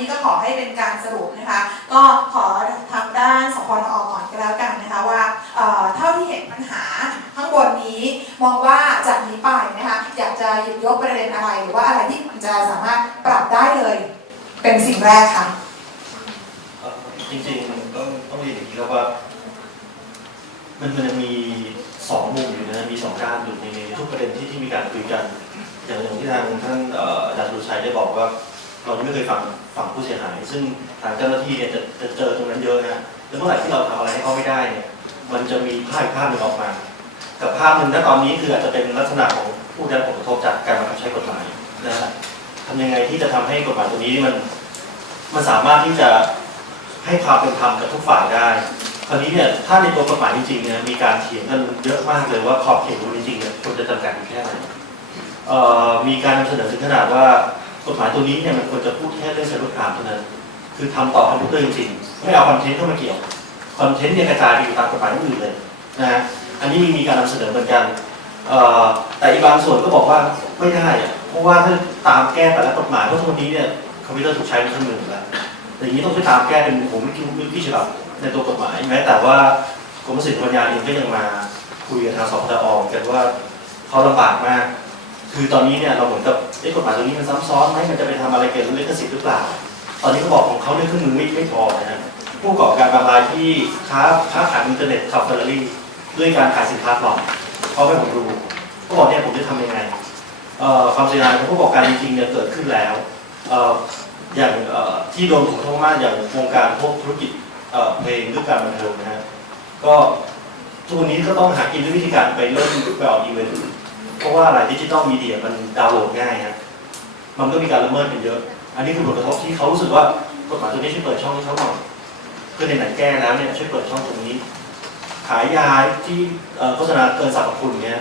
นี้ก็ขอให้เป็นการสรุปนะคะ ก็ขอทางด้านสพนอก่อนก็แล้วกันนะคะว่าเอ่อเท่าที่เห็นปัญหาข้างบนนี้มองว่าจากนี้ไปนะคะอยากจะหยิบยกประเด็นอะไรหรือว่าอะไรที่มันจะสามารถปรับได้เลยเป็นสิ่งแรกค่ะจริงๆมันต้องต้องเรียนอย่างนี้ครับว่า มันมันมีสองมุมอยู่นะมีสองด้านอยู่ในทุกประเด็นที่ที่มีการคุยกัน อย่างอย่างที่ทางท่านอาจารย์สุชัยได้บอกว่า เราไม่เคยฟังฝั่งผู้เสียหาย ซึ่งทางเจ้าหน้าที่เนี่ยจะจะเจอตรงนั้นเยอะนะแล้วเมื่อไหร่ที่เราทำอะไรให้เขาไม่ได้เนี่ยมันจะมีภาพภาพหนึ่งออกมา กับภาพหนึ่งณตอนนี้คืออาจจะเป็นลักษณะของผู้ได้รับผลกระทบจากการบังคับใช้กฎหมายนะฮะทำยังไงที่จะทำให้กฎหมายตัวนี้มันมันสามารถที่จะให้ความเป็นธรรมกับทุกฝ่ายได้ คราวนี้เนี่ยถ้าในตัวกฎหมายจริงๆเนี่ยมีการเถียงกันเยอะมากเลยว่าขอบเขตของมันจริงๆเนี่ยควรจะจำกัดอยู่แค่ไหนมีการนำเสนอถึงขนาดว่า กฎหมายตัวนี้เนี่ยมันควรจะพูดแค่เรื่องใช้รถผ่านเท่านั้น คือทำต่อคอมพิวเตอร์จริงๆไม่เอาคอนเทนต์เข้ามาเกี่ยว คอนเทนต์เนี่ยกระจายไปอยู่ตามกฎหมายอื่นเลยนะฮะ อันนี้มีมีการนำเสนอเหมือนกัน แต่อีกบางส่วนก็บอกว่าไม่ได้อะเพราะว่าถ้าตามแก้แต่ละกฎหมายเพราะทุกวันนี้เนี่ยคอมพิวเตอร์ถูกใช้เป็นเครื่องมือแล้วแต่อย่างนี้ต้องไปตามแก้เป็นผมไม่คิดไม่คิดฉบับในตัวกฎหมายแม้แต่ว่ากรมศิลปปัญญาเองก็ยังมาคุยกับทางสพตอกันว่าเขาลำบากมาก คือตอนนี้เนี่ยเราเหมือนกับเอ๊ะกฎหมายตัวนี้มันซ้ำซ้อนไหมมันจะไปทำอะไรเกี่ยวกับลิขสิทธิ์หรือเปล่า ตอนนี้เขาบอกของเขาเนี่ยเครื่องมือไม่ไม่พอนะผู้ประกอบการบางรายที่ค้าค้าขายอินเทอร์เน็ตขับเฟอร์รารี่ด้วยการขายสินค้าปลอมเขาให้ผมดูเขาบอกเนี่ยผมจะทำยังไงเอ่อความเสียหายของผู้ประกอบการจริงๆเนี่ยเกิดขึ้นแล้วเอ่ออย่างเอ่อที่โดนผลกระทบมากอย่างวงการพวกธุรกิจเอ่อเพลงหรือการบันเทิงนะฮะก็ทุกวันนี้ก็ต้องหากินด้วยวิธีการไปเริ่มไปออกอีเวนต์ เพราะว่าอะไรดิจิตอลมีเดียมันดาวน์โหลดง่ายฮะมันก็มีการละเมิดกันเยอะ อันนี้คือผลกระทบที่เขารู้สึกว่ากฎหมายตัวนี้ช่วยเปิดช่องให้เขาหน่อยเพื่อในไหนแก้แล้วเนี่ยช่วยเปิดช่องตรงนี้ ขายยาที่โฆษณาเกินสรรพคุณเนี่ย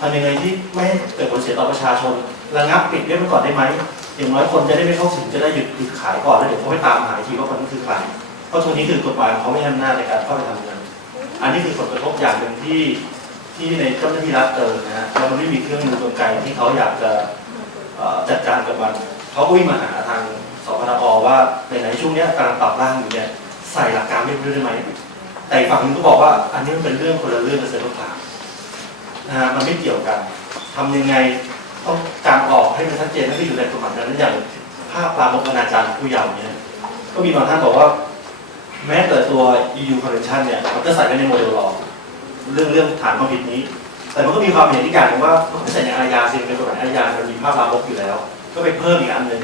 ทำยังไงที่ไม่ให้เกิดผลเสียต่อประชาชน ระงับปิดเรื่องก่อนได้ไหมอย่างน้อยคนจะได้ไม่เข้าถึงจะได้หยุดหยุดขายก่อนแล้วเดี๋ยวเขาไปตามหาอีกทีว่าคนนั้นคือใครเพราะตรงนี้คือกฎหมายเขาไม่ให้อำนาจในการเข้าไปทำงานอันนี้คือผลกระทบอย่างหนึ่งที่ ที่ในเจ้าหน้าที่รัฐเจอนะฮะแล้วมันไม่มีเครื่องมือกลไกที่เขาอยากจะจัดการกับมันเขาก็วิ่งมาหาทางสพทอว่าในไหนๆช่วงนี้ยการปรับร่างอยู่เนี่ยใส่หลักการเรียบร้อยได้ไหมแต่อีกฝั่งหนึงก็บอกว่าอันนี้มันเป็นเรื่องคนละเรื่องกับเซอร์ผ่านนะฮะมันไม่เกี่ยวกันทำยังไงต้องการออกให้มันชัดเจนไม่ได้อยู่ในกฎหมายนั้นอย่างภาพปรามกอนาจารผู้เยาว์เนี่ยก็มีบางท่านบอกว่า แม้แต่ตัว EU Convention เนี่ยมันก็ใส่ไว้ในโมเดลรอ เรื่องเรื่องฐานความผิดนี้ แต่มันก็มีความเห็นที่การว่ามันไม่ใส่ในอาญาสิเป็นกฎหมายอาญามันมีภาพลามกอยู่แล้ว ก็ไปเพิ่มอีกอันหนึ่ง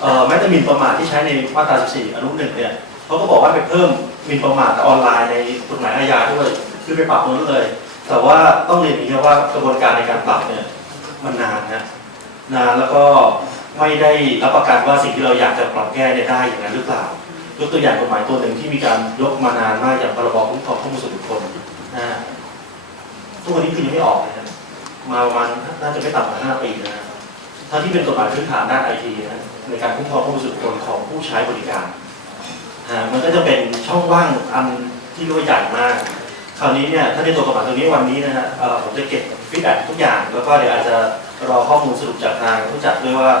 เอ่อแม้แต่หมิ่นประมาทที่ใช้ในมาตรา 14 อนุหนึ่งเนี่ยเขาก็บอกว่าไปเพิ่มหมิ่นประมาทแต่ออนไลน์ในกฎหมายอาญาด้วยคือไปปรับตรงนั้นเลย แต่ว่าต้องเรียนอย่างนี้ครับว่ากระบวนการในการปรับเนี่ยมันนานนะนานแล้วก็ไม่ได้รับประกันว่าสิ่งที่เราอยากจะปรับแก้เนี่ยได้อย่างนั้นหรือเปล่ายกตัวอย่างกฎหมายตัวหนึ่งที่มีการยกมานานมากอย่างพรบคุ้มครองข้อมูลส่วนบุคคลน ทุกวันนี้คือยังไม่ออกเลยนะมาประมาณน่าจะไม่ต่ำกว่าห้าปีนะฮะทั้งที่เป็นกฎหมายพื้นฐานด้านไอทีนะในการคุ้มครองข้อมูลส่วนบุคคลของผู้ใช้บริการอ่ามันก็จะเป็นช่องว่างอันที่รียใหญ่มาก คราวนี้เนี่ยถ้าในตัวกฎหมายตัวนี้วันนี้นะฮะเอ่อผมจะเก็บฟีดแบ็ทุกอย่าง แล้วก็เดี๋ยวอาจจะรอข้อมูลสรุปจากทางผู้จัดด้วยว่า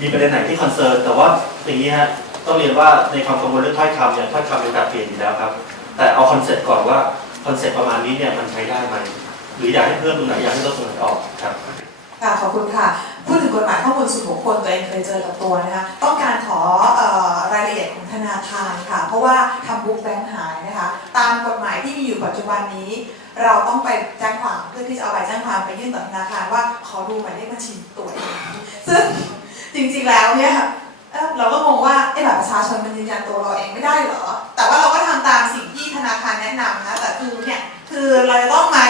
มีประเด็นไหนที่คอนเซิร์นแต่ว่าอย่างนี้ฮะต้องเรียนว่าในความกังวลเรื่องถ้อยคำเนี่ยถ้อยคำมีโอกาสเปลี่ยนอยู่แล้วครับ แต่เอาคอนเซ็ปต์ก่อนว่าคอนเซ็ปต์ประมาณนี้เนี่ยมันใช้ได้ไหม หรืออยากให้เพิ่มตรงไหนอยากให้ลดตรงไหนออกครับ ค่ะขอบคุณค่ะ พูดถึงกฎหมายข้อมูลส่วนบุคคลตัวเองเคยเจอกับตัวนะคะต้องการขอเออรายละเอียดของธนาคารค่ะ เพราะว่าทำบุ๊กแบงค์หายนะคะ ตามกฎหมายที่มีอยู่ปัจจุบันนี้ เราต้องไปแจ้งความเพื่อที่จะเอาใบแจ้งความไปยื่นต่อธนาคารว่าขอดูหมายเลขบัญชีตัวเองซึ่งจริงๆแล้วเนี่ยเอ้าเราก็งงว่าไอ้บัตรประชาชนมันยืนยันตัวเราเองไม่ได้เหรอ แต่ว่าเราก็ทำตามสิ่งที่ธนาคารแนะนำนะแต่คือเนี่ย คือเราจะต้องมา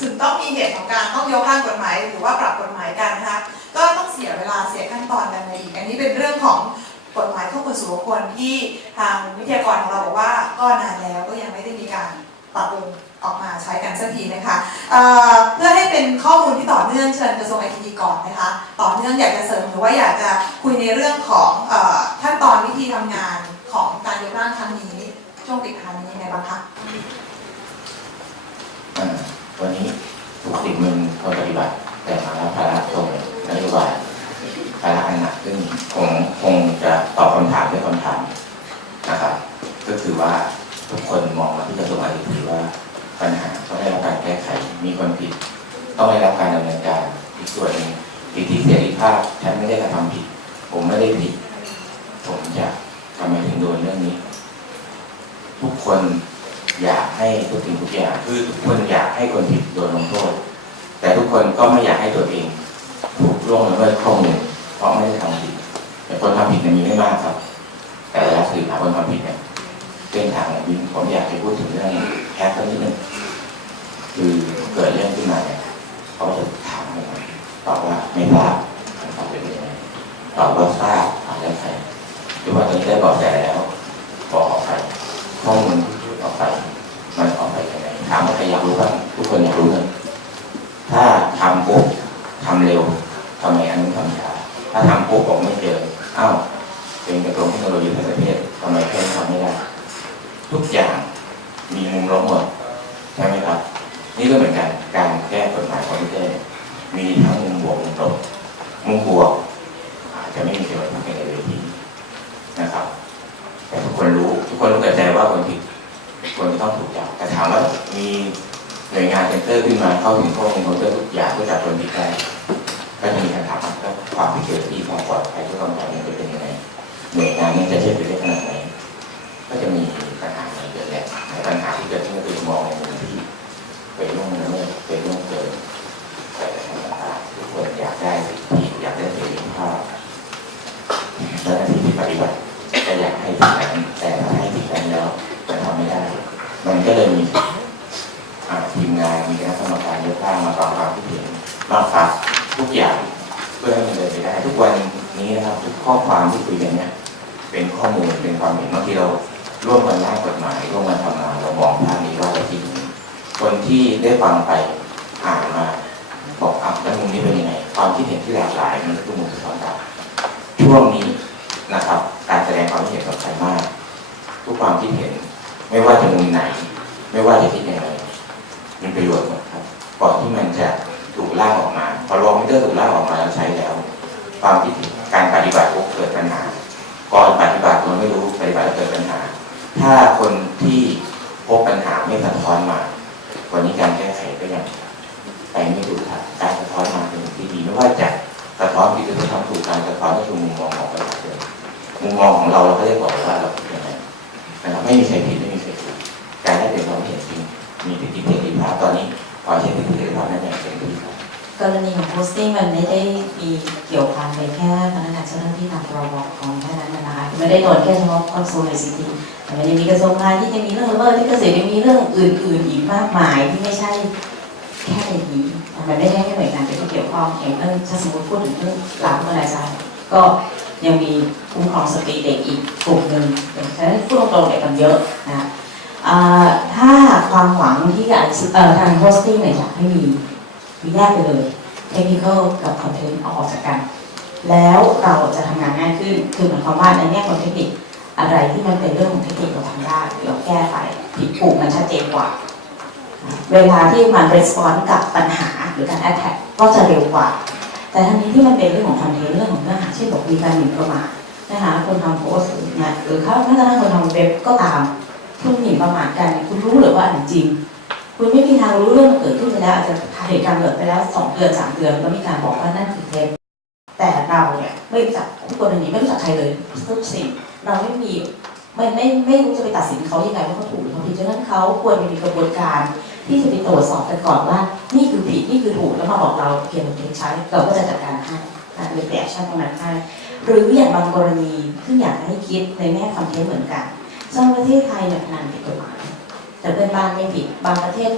ถึงต้องมีเหตุของการต้องยกร่างกฎหมายหรือว่าปรับกฎหมายกันนะคะก็ต้องเสียเวลาเสียขั้นตอนกันไปอีกอันนี้เป็นเรื่องของกฎหมายข้อมูลส่วนบุคคลที่ทางวิทยากรของเราบอกว่าก็นานแล้วก็ยังไม่ได้มีการปรับปรุงออกมาใช้กันสักทีนะคะเเพื่อให้เป็นข้อมูลที่ต่อเนื่องเชิญกระทรวงไอทีก่อนนะคะ ต่อเนื่องอยากจะเสริมหรือว่าอยากจะคุยในเรื่องของขั้นตอนวิธีทำงานของการยกร่างครั้งนี้ช่วงปิดท้ายนี้ยังไงบ้างคะ วันนี้ถูกสิ่มึงคนปฏิบัติ แต่มาแล้วภาระตรงนโยบายภาระอันหนักซึ่งคงคงจะตอบคำถามด้วยคำถามนะครับ ก็คือว่าทุกคนมองมาที่กระทรวงอาชีพว่าปัญหาต้องได้รับการแก้ไขมีคนผิด ต้องได้รับการดำเนินการอีกส่วนหนึ่งสิทธิเสรีภาพฉันไม่ได้กระทำผิด ผมไม่ได้ผิด ผมจะทำไมถึงโดนเรื่องนี้ ทุกคน อยากให้ทุกสิ่งทุกอย่างคือทุกคนอยากให้คนผิดโดนลงโทษ แต่ทุกคนก็ไม่อยากให้ตัวเอง ถูกล่วงละเมิดข้อมูลเพราะไม่ได้ทำผิดแต่คนทำผิดเนี่ยมีไม่มากครับ แต่เวลาสื่อหาคนทำผิดเนี่ยเส้นทางเนี่ยผมอยากให้พูดถึงเรื่องแฮกสักนิดนึงคือเกิดเรื่องขึ้นมาเนี่ยเขาจะถามผมตอบว่าไม่ทราบคำตอบเป็นยังไงตอบว่าทราบถามได้ใครหรือว่าตอนนี้ได้บอกแสแล้วบอกออกไปข้อมูล ไป มันออกไปยังไงถามว่าใครอยากรู้บ้างทุกคนอยากรู้เลยถ้าทำปุ๊บทำเร็วทำไมอันนี้ทำช้าถ้าทำปุ๊บบอกไม่เจออ้าวเป็นกระทรวงเทคโนโลยีแห่งประเทศทำไมแค่นี้ทำไม่ได้ ทุกอย่างมีมุมลบหมดใช่ไหมครับ นี่ก็เหมือนกันการแก้กฎหมายคอมพิวเตอร์เนี่ยมีทั้งมุมบวกมุมลบมุมบวกอาจจะไม่มีใครมาพูดกันในเวทีนะครับ แต่ทุกคนรู้ทุกคนรู้แต่ใจว่าคนผิดควรจะต้องถูกจับแต่ถามว่ามีหน่วยงานเซ็นเตอ ข้าเขาถึงข้อมูลคอมพิวเตอทุกอย่างเพื่อจับคนผิดได้ก็จะมีคำถามว่าความผิดเกิดที่ความปลอดภัยที่ความปลอดภัยจะเป็นยังไงหน่วยงานนี้จะเชื่อถือได้ขนาดไหนก็จะมีปัญหาในเกิดแหละปัญหาที่เกิดขึ้นก็คือมองในมุมที่ไปล่วงละเมิดไปล่วงเกินแต่ธรรมดาทุกคนอยากได้สิทธิอยากได้เสรีภาพเจ้าหน้าที่ที่ปฏิบัติก็อยากให้สิ่งนั้นแต่ถ้าให้สิ่งนั้นแล้วมันทำไม่ได้ มันก็เลยมี ได้ฟังไปอ่านมาบอกอะแล้วมุมนี้เป็นยังไงความคิดเห็นที่หลากหลายมันคือมุมสะท้อนกลับช่วงนี้นะครับ การแสดงความคิดเห็นสำคัญมาก ทุกความคิดเห็นไม่ว่าจะมุมไหน ไม่ว่าจะคิดย่างไรมีประโยชน์หมดครับก่อนที่มันจะถูกล่างออกมาพอรวมมิเตอร์ถูกล่างออกมาแล้วใช้แล้ว ความคิดการปฏิบัติปุ๊บเกิดปัญหาก่อนปฏิบัติมันไม่รู้ปฏิบัติแล้วเกิดปัญหา ถ้าคนที่พบปัญหาไม่สะท้อนมา วันนี้การแก้ไขก็ยังไปไม่ถูกทางการสะท้อนมาเป็นสิ่งที่ดีไม่ว่าจะสะท้อนผิดหรือสะท้อนถูกการสะท้อนก็คือมุมมองของประชาชนมุมมองของเราเราก็ได้บอกว่าเราคิดยังไงนะครับไม่มีใครผิดไม่มีใครถูกการได้เป็นความเห็นจริงมีสิทธิเสรีภาพตอนนี้ขอใช้สิทธิเห็นอย่างเต็มที่ครับ ก รณีของโพสติ้งมันไม่ได้มีเกี่ยวพันไปแค่พนักงานเจ้าหน้าที่ทางรบของแค่นั้นนะคะไม่ได้โดนแค่เฉพาะกระทรวงไอซีทีแต่มันยังมีกระทรวงพาณิชย์ยังมีเรื่องละเมิดที่เกษตรยังมีเรื่องอื่น ๆ อีกมากมายที่ไม่ใช่แค่ในนี้มันไม่ใช่แค่หน่วยงานที่เกี่ยวข้องอย่างเรื่องถ้าสมมติพูดถึงเรื่องหลักเมื่อไรใช่ก็ยังมีคุ้มครองสตรีเด็กอีกกลุ่มหนึ่งฉะนั้นพูดตรงๆเด็กกันเยอะนะถ้าความหวังที่ทางโพสติ้งเนี่ยอยากให้มี มีแยกไปเลยเทคนิคกับคอนเทนต์เอาออกจากกัน แล้วเราจะทำงานง่ายขึ้น คือหมายความว่าในแง่ของเทคนิคอะไรที่มันเป็นเรื่องของเทคนิคเราทำได้เราแก้ไปผิดถูกมันชัดเจนกว่า เวลาที่มัน response กับปัญหาหรือการ attack ก็จะเร็วกว่า แต่ทั้งนี้ที่มันเป็นเรื่องของคอนเทนต์เรื่องของเนื้อหาเช่นบอกมีการหมิ่นประมาทนะคะคนทำโพสต์นะหรือเขาแม้กระทั่งคนทำเว็บก็ตามคุณหมิ่นประมาทกันคุณรู้หรือว่าอันจริง คุณไม่มีทางรู้เรื่องมันเกิดขึ้นไปแล้วอาจจะเหตุการณ์เกิดไปแล้วสองเดือนสามเดือนแล้วมีการบอกว่านั่นคือเท็จแต่เราเนี่ยไม่รู้จักผู้คนนี้ไม่รู้จักใครเลยทุกสิ่งเราไม่มีไม่ไม่ไม่รู้จะไปตัดสินเขายังไงว่าเขาถูกหรือเขาผิดฉะนั้นเขาควรมีกระบวนการที่จะไปตรวจสอบกันก่อนว่า นี่คือผิดนี่คือถูกแล้วมาบอกเราเพียงเพียงใช้เราก็จะจัดการให้นะเป็นแอคชั่นตรงนั้นให้หรืออย่างบางกรณีที่อยากให้คิดในแง่คอนเทนต์เหมือนกันซึ่งประเทศไทยเนี่ยนันผิดกฎหมาย แต่เพื่อนบ้านไม่ผิด บางประเทศ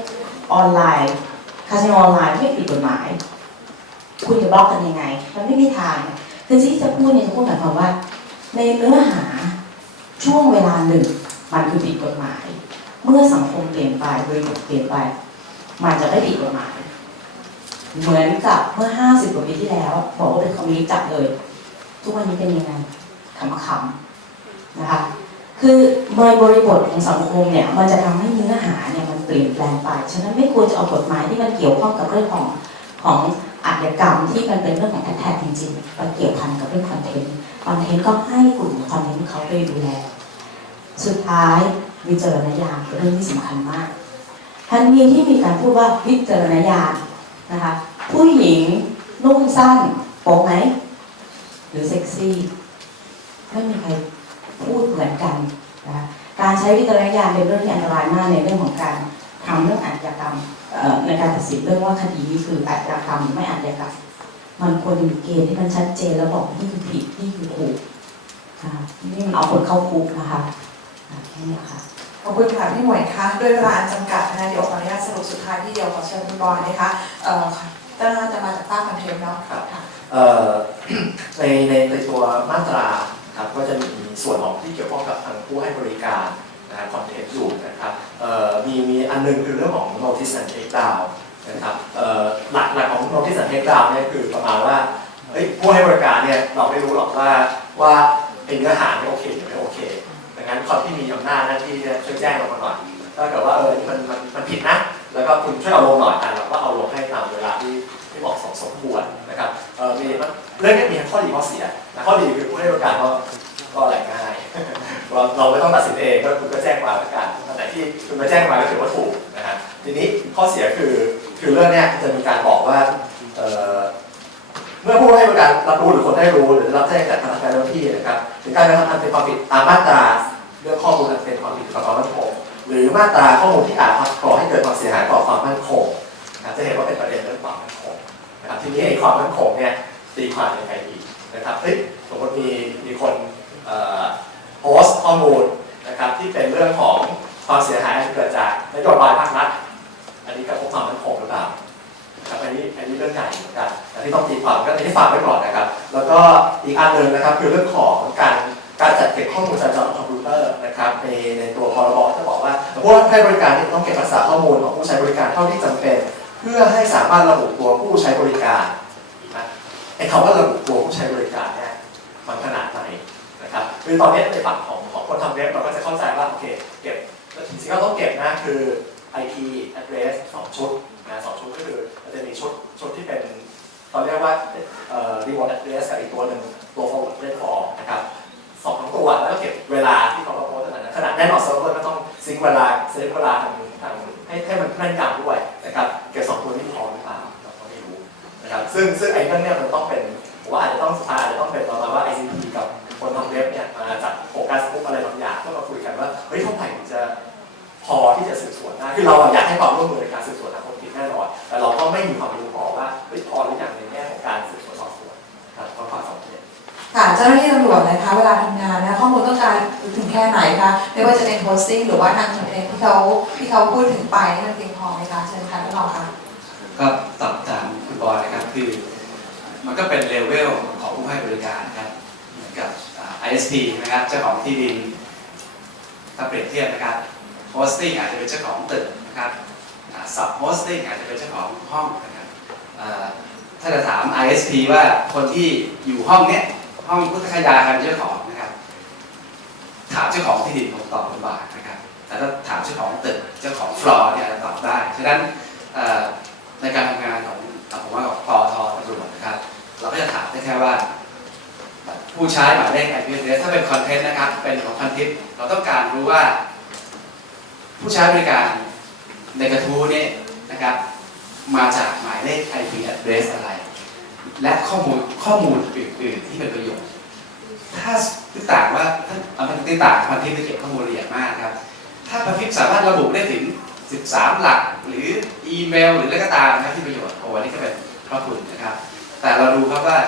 ออนไลน์คาสิโนออนไลน์ไม่ผิดกฎหมาย คุณจะบล็อกกันยังไง มันไม่มีทาง คือที่จะพูดเนี่ยจะพูดหมายความว่า ในเนื้อหาช่วงเวลาหนึ่งมันคือผิดกฎหมาย เมื่อสังคมเปลี่ยนไปบริบทเปลี่ยนไป มันจะไม่ผิดกฎหมาย เหมือนกับเมื่อ 50 กว่าปีที่แล้วบอกว่าเป็นคอมมิวนิสต์จับเลย ทุกวันนี้เป็นยังไงขำๆนะคะ คือในบริบทของสังคมเนี่ยมันจะทำให้เนื้อหาเนี่ยมันเปลี่ยนแปลงไปฉะนั้นไม่ควรจะเอากฎหมายที่มันเกี่ยวข้องกับเรื่องของของอาชญากรรมที่มันเป็นเรื่องของแอ t แทกจริงๆมันเกี่ยวพันกับเรื่องคอนเทนต์คอนเทนต์ก็ให้กลุ่มคอนเทนต์เขาไปดูแลสุดท้ายวิจารณญาณเป็นเรื่องที่สำคัญมากทันทีที่มีการพูดว่าวิจารณญาณนะคะผู้หญิงนุ่งสั้นโป๊ไหมหรือเซ็กซี่ไม่มีใคร พูดเหมือนกันนะคะการใช้วิจารณญาณเป็นเรื่องที่อันตรายมากในเรื่องของการทำเรื่องอาชญากรรมเอ่อในการตัดสินเรื่องว่าคดีนี้คืออาชญากรรมหรือไม่อาชญากรรมมันควรจะมีเกณฑ์ที่มันชัดเจนแล้วบอกนี่คือผิดนี่คือถูกนะคะนี่มันเอาคนเข้าคุกนะคะอะแค่นี้ค่ะขอบคุณค่ะพี่หมวยคะด้วยเวลาอันจำกัดนะคะเดี๋ยวขออนุญาตสรุปสุดท้ายที่เดียวขอเชิญคุณบอยนะคะเอ่อต้าจะมาจากต้าคอนเทนต์เนาะครับค่ะเอ่อในในในตัวมาตรา ครับก็จะมีส่วนของที่เกี่ยวข้องกับทางผู้ให้บริการนะคอนเทนต์อยู่นะครับมีมีอันหนึงคือเรื่องของ notice and take down นะครับหลักหลักของ notice and take down เนี่ยคือประมาณว่าผู้ให้บริการเนี่ยเราไม่รู้หรอกว่าว่าเป็นเนื้อหาเนี่ยโอเคหรือไม่โอเคดังนั้นคนที่มีอำนาจหน้าที่เนี่ช่วยแจ้งเรามาหน่อยถ้าเกิดว่าเออมันมันมันผิดนะ แล้วก็คุณช่วยเอาลงหน่อยอะเราก็เอาลงให้ตามเวลาที่ที่เหมาะสมสมควรนะครับมี เรื่องนี้มีข้อดีข้อเสียนะข้อดีคือผู้ให้บริการก็ก็หล่งง่ายเราเราไม่ต้องตัดสินเองก็คุณก็แจ้งมาแล้วกันอันไหนที่คุณมาแจ้งมาก็ถือว่าถูกนะฮะทีนี้ข้อเสียคือคือเรื่องเนี้ยจะมีการบอกว่าเมื่อผู้ให้บริการรับรู้หรือคนได้รู้ หรือรับแจ้งจากพนักงานเจ้าหน้าที่นะครับถึงการกระทำอันเป็นความผิดตามมาตราเรื่องข้อมูลอันเป็นความผิดต่อความมั่นคงหรือมาตราข้อมูลที่อาจก่อให้เกิดความเสียหายต่อความมั่นคงนะจะเห็นว่าเป็นประเด็นเรื่องความมั่นคงนะครับทีนี้ไอ้ความมั่นคงเนี่ย ตีความยังไงดีนะครับเฮ้ยสมมติมีมีคนโพสต์ข้อมูลนะครับที่เป็นเรื่องของความเสียหายที่เกิดจากนโยบายภาครัฐอันนี้กระทบความมั่นคงหรือเปล่าครับอันนี้อันนี้เรื่องใหญ่เหมือนกันอันที่ต้องตีความก็อันที่ฝากไว้ก่อนนะครับ แล้วก็อีกอันหนึ่งนะครับคือเรื่องของการการจัดเก็บข้อมูลจราจรคอมพิวเตอร์นะครับในในตัวพรบจะบอกว่าผู้ให้บริการที่ต้องเก็บรักษาข้อมูลของผู้ใช้บริการเท่าที่จำเป็น เพื่อให้สามารถระบุตัวผู้ใช้บริการ ไอ้คำว่าระบุตัวผู้ใช้บริการเนี่ยมันขนาดไหนนะครับคือตอนนี้ในฝั่งของของคนทำเว็บเราก็จะเข้าใจว่าโอเคเก็บสิ่งที่เราต้องเก็บนะคือ IP address สองชุดนะสองชุดก็คือมันจะมีชุดชุดที่เป็นเราเรียกว่าเอ่อ remote address กับอีกตัวหนึ่งตัว forward address for นะครับสองทั้งตัวแล้วก็เก็บเวลาที่เขาโพสต์ขนาดนั้นขนาดแน่นอนเซิร์ฟเวอร์ก็ต้องซิงเวลาเซฟเวลาทางทางให้ให้มันแม่นยำด้วยนะครับ ครับซึ่งซึ่งไอ้เรื่องเนี้ยมันต้องเป็นผมว่าอาจจะต้องสุดท้ายอาจจะต้องเป็นประมาณว่า ICT กับคนทำเว็บเนี่ยมาจัดโฟกัสปุ๊บอะไรบางอย่างเพื่อมาคุยกันว่าเฮ้ยเท่าไหร่ถึงจะพอที่จะสืบสวนได้คือเราอะอยากให้ความร่วมมือในการสืบสวนหาคนผิดแน่นอนแต่เราก็ไม่มีความรู้พอว่าเฮ้ยพอหรือยังในแง่ของการสืบสวนสอบสวนครับก็ฝากสองประเด็นค่ะเจ้าหน้าที่ตำรวจนะคะเวลาทำงานนะข้อมูลต้องการถึงแค่ไหนคะไม่ว่าจะเป็นโพสติ้งหรือว่าทางคอนเทนต์ที่เขาที่เขาพูดถึงไปนี่มันเพียงพอไหมคะเชิญค่ะท่านรองค่ะก็ ตอบตามคุณบอยนะครับคือมันก็เป็นเลเวลของผู้ให้บริการนะครับเหมือนกับอ่า ISP นะครับเจ้าของที่ดินถ้าเปรียบเทียบนะครับ hosting อาจจะเป็นเจ้าของตึกนะครับซับ hosting อาจจะเป็นเจ้าของห้องนะครับอ่าถ้าจะถาม ISP ว่าคนที่อยู่ห้องเนี้ยห้องพุทธคยาใครเป็นเจ้าของนะครับ ถามเจ้าของที่ดินผมตอบลำบากนะครับแต่ถ้าถามเจ้าของตึกเจ้าของฟลอร์เนี่ยตอบได้ฉะนั้นในการทำงานของ ผมว่าของปอทตำรวจนะครับ เราก็จะถามได้แค่ว่า ผู้ใช้หมายเลข IP address ถ้าเป็นคอนเทนต์นะครับ เป็นของพันทิปเราต้องการรู้ว่า ผู้ใช้บริการในกระทู้นี้นะครับ มาจากหมายเลข IP address อะไร และข้อมูลข้อมูลอื่นๆ ที่เป็นประโยชน์ถ้าที่ต่างว่าถ้าเอาพันที่ต่างพันทิปจะเก็บข้อมูลละเอียดมากครับ ถ้าพันทิปสามารถระบุได้ถึง 13 หลัก หรืออีเมล หรืออะไรก็ตามนะที่ป อ้นนี้ก็เป็นพระคุณนะครับ แต่เราดูครับว่า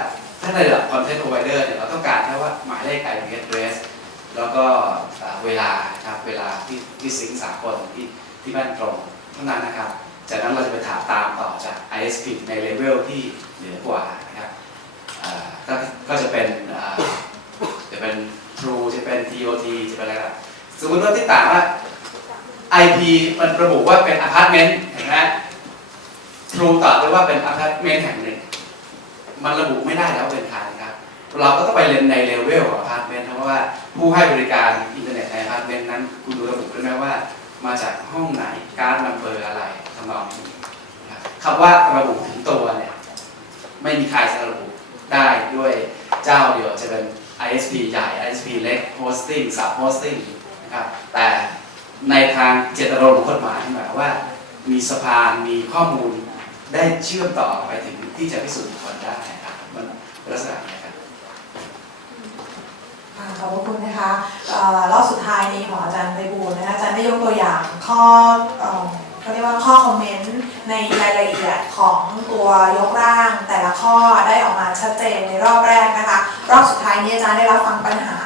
ถ้าในระดับ content provider เนี่ยเราต้องการแค่ว่าหมายเลข IP address แล้วก็เวลาครับเวลาที่ที่สิงสากลที่ที่แม่นตรงเท่านั้นนะครับ จากนั้นเราจะไปถามตามต่อจาก ISP ในเลเวลที่เหนือกว่านะครับก็ก็จะเป็นจะเป็น True จะเป็น TOT จะเป็นอะไรก็ได้สมมติว่าที่ต่างว่า IP มันระบุว่าเป็นอพาร์ตเมนต์เห็นไหม True ตอบได้ว่าเป็นอพาร์ตเมนต์แห่งหนึ่ง มันระบุไม่ได้แล้วเป็นใครครับ เราก็ต้องไปเรียนในเลเวลของอพาร์ตเมนต์เพราะว่าผู้ให้บริการอินเทอร์เน็ตในอพาร์ตเมนต์นั้น คุณดูระบุได้ไหมว่า มาจากห้องไหนการนัมเบอร์อะไรทำนองนี้นะครับคำว่าระบุถึงตัวเนี่ยไม่มีใครจะระบุได้ด้วยเจ้าเดียวจะเป็น ISP ใหญ่ ISP เล็ก hosting sub hosting นะครับแต่ในทางเจตนารมณ์ของกฎหมายหมายว่า มีสะพานมีข้อมูล ได้เชื่อมต่อไปถึงที่จะพิสูจน์ผลได้ครับมันลักษณะนี้ครับค่ะขอบพระคุณนะคะเอ่อรอบสุดท้ายนี้ของอาจารย์ไพบูลย์นะคะอาจารย์ได้ยกตัวอย่างข้อเอ่อเขาเรียกว่าข้อคอมเมนต์ในรายละเอียดของตัวยกร่าง แต่ละข้อได้ออกมาชัดเจนในรอบแรกนะคะ รอบสุดท้ายนี้อาจารย์ได้รับฟังปัญหา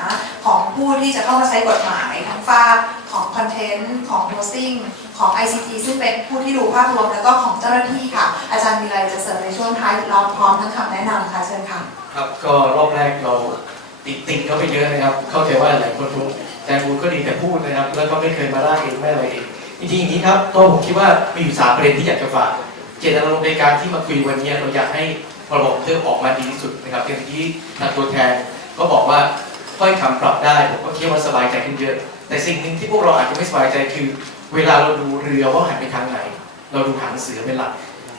ของผู้ที่จะเข้ามาใช้กฎหมายทั้งฝ้าก ของคอนเทนต์ของโพสติ้งของ ICT ซึ่งเป็นผู้ที่ดูภาพรวมแล้วก็ของเจ้าหน้าที่ค่ะ อาจารย์มีอะไรจะเสริมในช่วงท้ายเราพร้อมทั้งคำแนะนำค่ะเชิญค่ะ ครับก็รอบแรกเราติดติงเขาไปเยอะนะครับ เข้าใจว่าหลายคนรู้แต่บูก็ดีแต่พูดนะครับ แล้วก็ไม่เคยมาล่าเองไม่อะไรเองจริงๆอย่างนี้ครับก็ผมคิดว่ามีอยู่สามประเด็นที่อยากจะฝากเจตนารมณ์ในการที่มาคุยวันนี้เราอยากให้พรบเรื่องออกมาดีที่สุดนะครับอย่างที่ทางตัวแทนก็บอกว่าค่อยคำปรับได้ผมก็คิดว่าสบายใจขึ้นเยอะ แต่สิ่งหนึ่งที่พวกเราอาจจะไม่สบายใจคือเวลาเราดูเรือว่าหันไปทางไหน เราดูหางเสือเป็นหลัก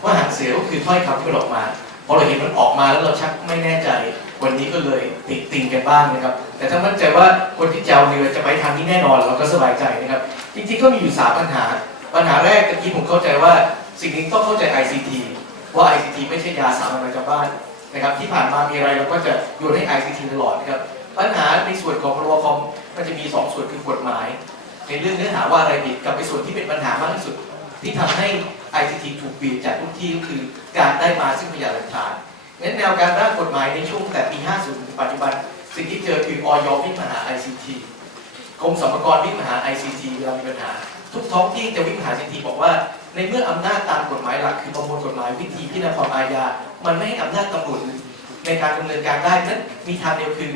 ว่าหางเสือก็คือถ้อยคำที่มันออกมาพอเราเห็นมันออกมาแล้วเราชักไม่แน่ใจ วันนี้ก็เลยติดติงกันบ้างนะครับ แต่ถ้ามั่นใจว่าคนที่จะเอาเรือจะไปทางนี้แน่นอนเราก็สบายใจนะครับ จริงๆก็มีอยู่สามปัญหา ปัญหาแรกตะกี้ผมเข้าใจว่าสิ่งนี้ต้องเข้าใจ ICT ว่า ICT ไม่ใช่ยาสามัญประจำบ้านนะครับที่ผ่านมามีอะไรเราก็จะโยนให้ ICT ตลอดนะครับ ปัญหาในส่วนของพรบคอมมันจะมีสองส่วนคือกฎหมาย ในเรื่องเนื้อหาว่าอะไรผิดกับในส่วนที่เป็นปัญหามากที่สุด ที่ทำให้ ICT ถูกบีบจากทุกที่ก็คือการได้มาซึ่งพยานหลักฐานงั้นแนวการร่างกฎหมายในช่วงแต่ปี 50 ถึงปัจจุบัน สิ่งที่เจอคือออยวิ่งมาหา ICT กรมสรรพากรวิ่งมาหา ICT เวลามีปัญหา ทุกท้องที่จะวิ่งหา ICT บอกว่า ในเมื่ออำนาจตามกฎหมายหลักคือประมวลกฎหมายวิธีพิจารณาความอาญา มันไม่ให้อำนาจตำรวจในการดำเนินการได้นั้นมีทางเดียวคือ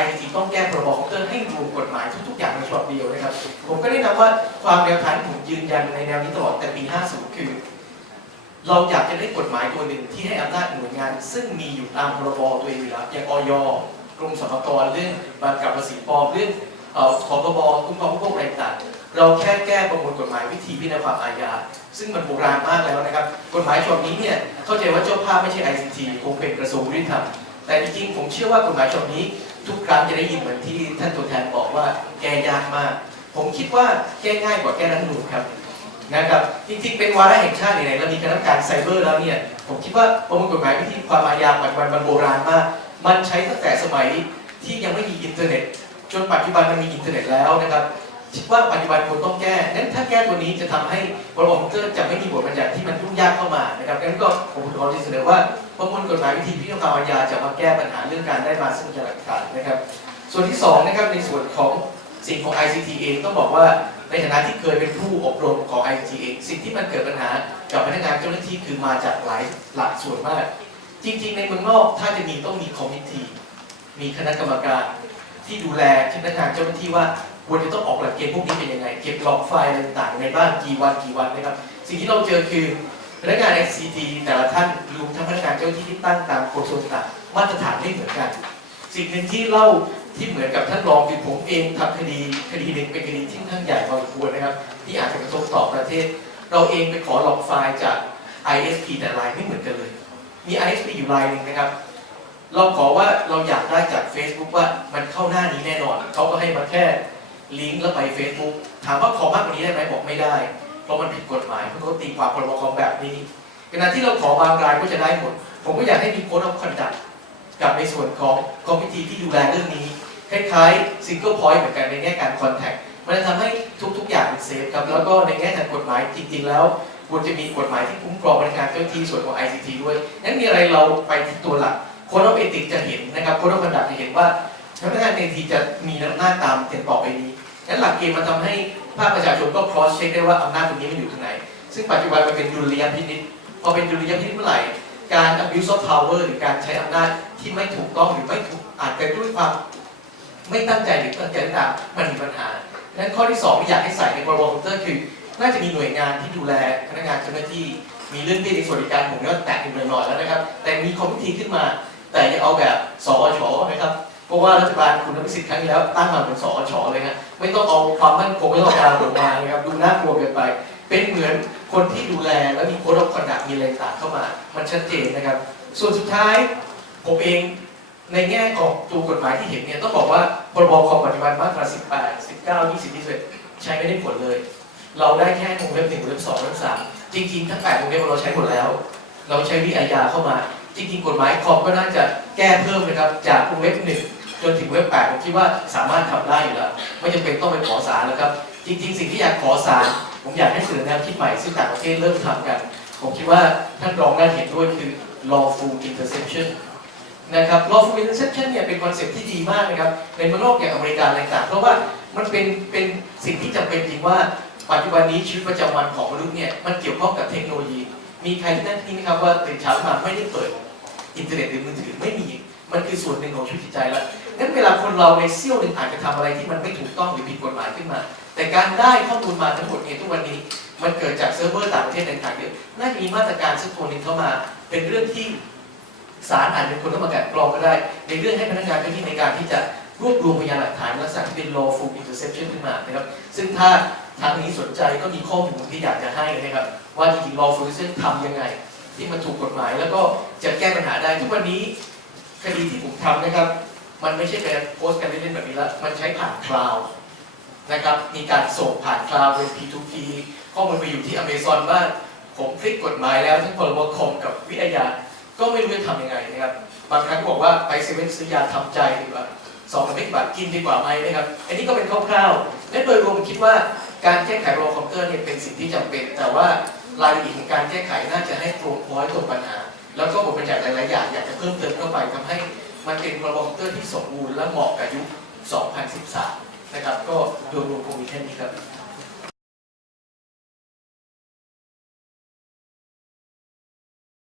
ICT ต้องแก้พรบคอมพิวเตอร์ให้รวมกฎหมายทุกๆอย่างในฉบับเดียวนะครับ ผมก็ได้นำว่าความแนวทางผมยืนยันในแนวนี้ตลอดแต่ปี 50 คือ เราอยากจะได้กฎหมายตัวหนึ่งที่ให้อำนาจหน่วยงาน ซึ่งมีอยู่ตามพรบตัวเองอยู่แล้วอย่างออยกรมสรรพากรเรื่องบางกับภาษีปลอมเรื่องเอ่อของกบคุ้มครองผู้บริโภคอะไรต่างเราแค่แก้ประมวลกฎหมายวิธีพิจารณาความอาญาซึ่งมันโบราณมากแล้วนะครับ กฎหมายฉบับนี้เนี่ยเข้าใจว่าเจ้าภาพไม่ใช่ ICT คงเป็นกระทรวงยุติธรรมแต่จริงๆผมเชื่อว่ากฎหมายฉบับนี้ ทุกครั้งจะได้ยินเหมือนที่ท่านตัวแทนบอกว่าแก้ยากมาก ผมคิดว่าแก้ง่ายกว่าแก้รัฐธรรมนูญครับนะครับจริงๆเป็นวาระแห่งชาติไหนๆเรามีคณะกรรมการไซเบอร์แล้วเนี่ยผมคิดว่าประมวลกฎหมายวิธีความอาญาปัจจุบันมันโบราณมาก มันใช้ตั้งแต่สมัยที่ยังไม่มีอินเทอร์เน็ต จนปัจจุบันมันมีอินเทอร์เน็ตแล้วนะครับคิดว่าปัจจุบันควรต้องแก้นั้นถ้าแก้ตัวนี้จะทำให้ระบบคอมพิวเตอร์จะไม่มีบทบัญญัติที่มันยุ่งยากเข้ามานะครับงั้นก็ผมขอเสนอว่า ประมวลกฎหมายวิธีพิจารณาอาญาจะมาแก้ปัญหาเรื่องการได้มาซึ่งพยานหลักฐานนะครับ ส่วนที่สองนะครับในส่วนของสิ่งของ ICT เองต้องบอกว่าในฐานะที่เคยเป็นผู้อบรมของ ICT เองสิ่งที่มันเกิดปัญหากับพนักงานเจ้าหน้าที่คือมาจากหลายหลักส่วนมาก จริง ๆ ในเมืองนอกถ้าจะมีต้องมีคอมมิชชั่นมีคณะกรรมการที่ดูแลพนักงานเจ้าหน้าที่ว่าควรจะต้องออกหลักเกณฑ์พวกนี้เป็นยังไง เก็บล็อกไฟล์อะไรต่างๆในบ้านกี่วันกี่วันนะครับ สิ่งที่เราเจอคือ พนักงาน ICT แต่ละท่านรวมทั้งพนักงานเจ้าหน้าที่ที่ตั้งตามกฎกระทรวงต่างมาตรฐานไม่เหมือนกัน สิ่งหนึ่งที่เล่าที่เหมือนกับท่านรองคือผมเองทำคดีคดีหนึ่งเป็นคดีที่ค่อนข้างใหญ่พอสมควรนะครับ ที่อาจจะกระทบต่อประเทศ เราเองไปขอลอกไฟล์จาก ISP แต่รายไม่เหมือนกันเลย มี ISP อยู่รายหนึ่งนะครับ เราขอว่าเราอยากได้จาก Facebook ว่ามันเข้าหน้านี้แน่นอน เขาก็ให้มาแค่ลิงก์แล้วไป Facebook ถามว่าขอมากกว่านี้ได้ไหมบอกไม่ได้ เพราะมันผิดกฎหมายเพราะเขาตีความพรบคอมแบบนี้ขณะที่เราขอบางรายก็จะได้หมด ผมก็อยากให้มีโค้ดออฟคอนดักกับในส่วนของคอมมิตี้ที่ดูแลเรื่องนี้ คล้ายๆซิงเกิลพอยต์เหมือนกันในแง่การคอนแทคมันจะทำให้ทุกๆ อย่างเป็นเซฟครับ แล้วก็ในแง่ทางกฎหมายจริง ๆ แล้วควรจะมีกฎหมายที่คุ้มครองพนักงานเจ้าที่ส่วนของ ICT ด้วยนั้นมีอะไรเราไปที่ตัวหลักค้ดออฟเอติกจะเห็นนะครับค้ดออฟคอนดักจะเห็นว่าพนักงานเอทีจะมีอำนาจตามเต็มต่อไปนี้งั้นหลักเกณฑ์มันทำให้ ภาคประชาชนก็ cross check ได้ว่าอำนาจตรงนี้มันอยู่ตรงไหน ซึ่งปัจจุบันมันเป็นดุลยพินิจพอเป็นดุลยพินิจเมื่อไหร่ การ abuse of power หรือการใช้อำนาจที่ไม่ถูกต้องหรือไม่ถูกอาจจะด้วยความไม่ตั้งใจหรือตั้งใจก็ตามมันมีปัญหาดังนั้นข้อที่สองที่อยากให้ใส่ในพรบคอมพิวเตอร์คือ น่าจะมีหน่วยงานที่ดูแลพนักงานเจ้าหน้าที่มีเรื่องเบี้ยสวัสดิการผมก็แตะอยู่หน่อยๆแล้วนะครับ แต่มีคอมมิชชั่นขึ้นมา แต่ยังเอาแบบสอชนะครับ เพราะว่ารัฐบาลคุณอภิสิทธิ์ครั้งที่แล้วตั้งมาเป็นสอชเลยนะ ไม่ต้องเอาความมั่นคงไม่ต้องการลงมานะครับดูน่ากลัวเกินไป เป็นเหมือนคนที่ดูแลแล้วมีโค้ดออฟคอนดักมีอะไรต่างเข้ามา มันชัดเจนนะครับ ส่วนสุดท้ายผมเองในแง่ของตัวกฎหมายที่เห็นเนี่ยต้องบอกว่าพรบคอมปัจจุบันมาตรา 18 19 20 21 ใช้ไม่ได้ผลเลย เราได้แค่วงเล็บหนึ่งวงเล็บสองวงเล็บสามจริงๆ ทั้งแปดวงเล็บเราใช้หมดแล้ว เราใช้วิอาญาเข้ามา จริง ๆ กฎหมายคอมก็น่าจะแก้เพิ่มนะครับจากวงเล็บหนึ่ง จนถึงเล็บแปดผมคิดว่าสามารถทำได้อยู่แล้ว ไม่จำเป็นต้องไปขอศาลแล้วครับ จริง ๆ สิ่งที่อยากขอศาลผมอยากให้เสนอแนวคิดใหม่ซึ่งต่างประเทศเริ่มทำกัน ผมคิดว่าท่านรองน่าเห็นด้วยคือ lawful interception นะครับ lawful interception เนี่ยเป็นคอนเซ็ปต์ที่ดีมากนะครับในเมืองโลกอย่างอเมริกาอะไรต่างเพราะว่ามันเป็นเป็นสิ่งที่จำเป็นจริงว่าปัจจุบันนี้ชีวิตประจำวันของมนุษย์เนี่ยมันเกี่ยวข้องกับเทคโนโลยี มีใครที่นั่นที่นี่ไหมครับว่าตื่นเช้ามาไม่ได้เปิดอินเทอร์เน็ตหรือมือถือไม่มี มันคือส่วนหนึ่งของชีวิตจิตใจแล้ว งั้นเวลาคนเราในเสี้ยวหนึ่งอาจจะทำอะไรที่มันไม่ถูกต้องหรือผิดกฎหมายขึ้นมา แต่การได้ข้อมูลมาทั้งหมดเนี่ยทุกวันนี้ มันเกิดจากเซิร์ฟเวอร์ต่างประเทศต่างๆเยอะน่าจะมีมาตรการสักตัวหนึ่งเข้ามา เป็นเรื่องที่ศาลอาจเป็นคนต้องมาแกลันกรองก็ได้ ในเรื่องให้พนักงานเจ้าหน้าที่ในการที่จะรวบรวมพยานหลักฐานลักษณะที่เป็น lawful interception ขึ้นมานะครับซึ่งถ้าทางนี้สนใจก็มีข้อมูลที่อยากจะให้นะครับว่าจริงๆ lawful interception ทำยังไง ที่มันถูกกฎหมาย แล้วก็จะแก้ปัญหาได้ทุกวันนี้คดีที่ผมทำนะครับ มันไม่ใช่เป็นโพสต์กันเล่นๆแบบนี้ล้วมันใช้ผ่านคลาวด์นะครับ มีการส่งผ่านคลาวด์เป็น P2P ข้อมูลไปอยู่ที่ Amazon ว่าผมคลิกกฎหมายแล้วทั้งพรบคอมกับวิทยา ก็ไม่รู้จะทำยังไงนะครับ บางครั้งก็บอกว่าไปเซเว่นซื้อยาทำใจดีกว่าสองกับไม่บาทกินดีกว่าไหมนะครับ อันนี้ก็เป็นคร่าวๆและโดยรวมคิดว่าการแก้ไขรอคอมพิวเตอร์เนี่ยเป็นสิ่งที่จำเป็น แต่ว่ารายละเอียดของการแก้ไขน่าจะให้ตรงร้อยตรงปัญหา แล้วก็บทบัญญัติหลายๆอย่างอยากจะเพิ่มเติมเข้าไปทำให้ มันเป็นพรบอมพิวเตอร์ที่สมบูรณ์และเหมาะกับยุค 2013 นะครับ ก็โดยรวมคงมีแค่นี้ครับ